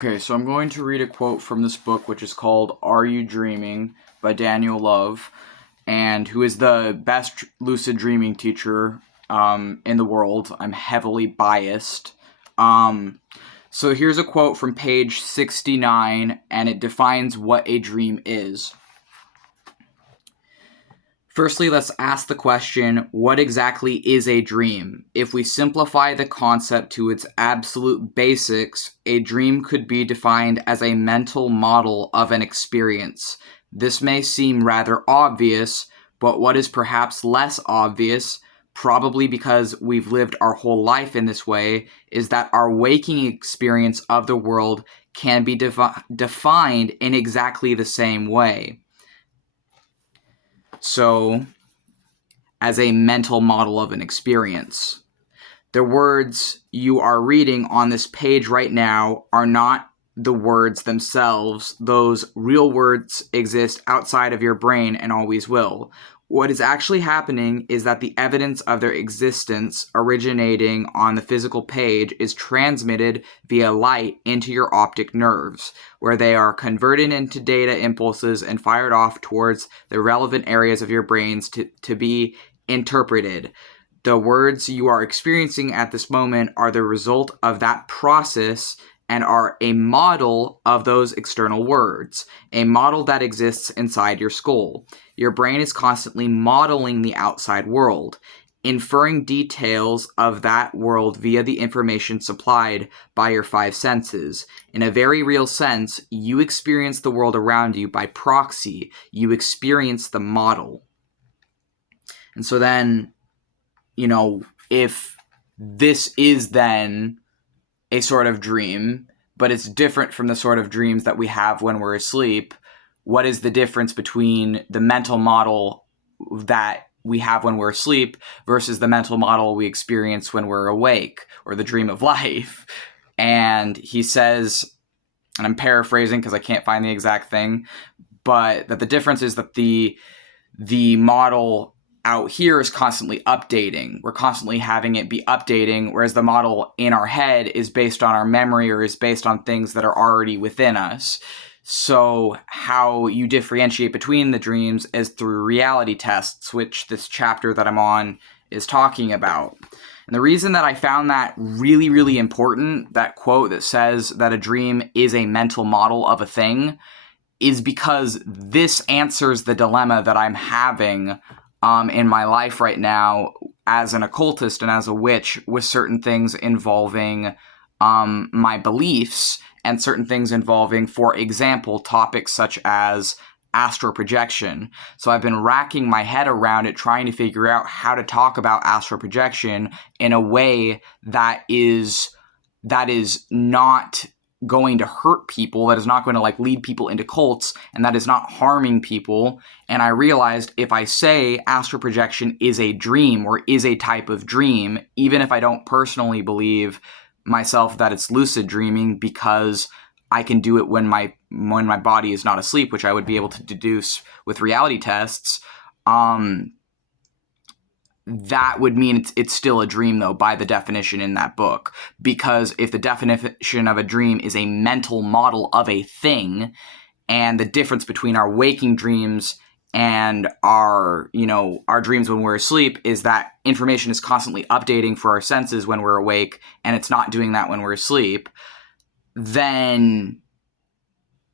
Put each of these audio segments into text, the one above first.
Okay, so I'm going to read a quote from this book, which is called Are You Dreaming by Daniel Love, and who is the best lucid dreaming teacher in the world. I'm heavily biased. So here's a quote from page 69, and it defines what a dream is. Firstly, let's ask the question, what exactly is a dream? If we simplify the concept to its absolute basics, a dream could be defined as a mental model of an experience. This may seem rather obvious, but what is perhaps less obvious, probably because we've lived our whole life in this way, is that our waking experience of the world can be defined in exactly the same way. So, as a mental model of an experience. The words you are reading on this page right now are not the words themselves. Those real words exist outside of your brain and always will. What is actually happening is that the evidence of their existence originating on the physical page is transmitted via light into your optic nerves, where they are converted into data impulses and fired off towards the relevant areas of your brains to be interpreted. The words you are experiencing at this moment are the result of that process and are a model of those external words, a model that exists inside your skull. Your brain is constantly modeling the outside world, inferring details of that world via the information supplied by your five senses. In a very real sense, you experience the world around you by proxy. You experience the model. And so then, if this is then a sort of dream, but it's different from the sort of dreams that we have when we're asleep, what is the difference between the mental model that we have when we're asleep versus the mental model we experience when we're awake, or the dream of life? And he says, and I'm paraphrasing because I can't find the exact thing, but that the difference is that the model out here is constantly updating. We're constantly having it be updating, whereas the model in our head is based on our memory or is based on things that are already within us. So how you differentiate between the dreams is through reality tests, which this chapter that I'm on is talking about. And the reason that I found that really, really important, that quote that says that a dream is a mental model of a thing, is because this answers the dilemma that I'm having in my life right now as an occultist and as a witch, with certain things involving my beliefs and certain things involving, for example, topics such as astral projection. So I've been racking my head around it, trying to figure out how to talk about astral projection in a way that is not going to hurt people, that is not going to lead people into cults, and that is not harming people. And I realized if I say astral projection is a dream or is a type of dream, even if I don't personally believe myself that it's lucid dreaming, because I can do it when my body is not asleep, which I would be able to deduce with reality tests, that would mean it's still a dream, though, by the definition in that book. Because if the definition of a dream is a mental model of a thing, and the difference between our waking dreams and our dreams when we're asleep is that information is constantly updating for our senses when we're awake, and it's not doing that when we're asleep, then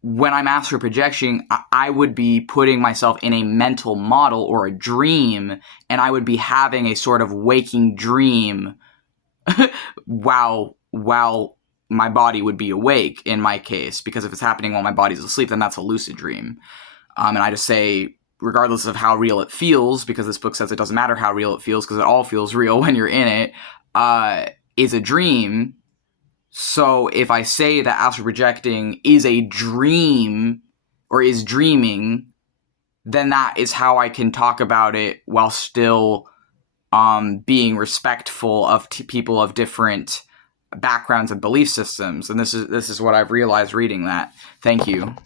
when I'm astral projecting, I would be putting myself in a mental model or a dream, and I would be having a sort of waking dream while my body would be awake, in my case, because if it's happening while my body's asleep, then that's a lucid dream. And I just say, regardless of how real it feels, because this book says it doesn't matter how real it feels, because it all feels real when you're in it, is a dream. So if I say that astral projecting is a dream or is dreaming, then that is how I can talk about it while still being respectful of people of different backgrounds and belief systems. And this is what I've realized reading that. Thank you.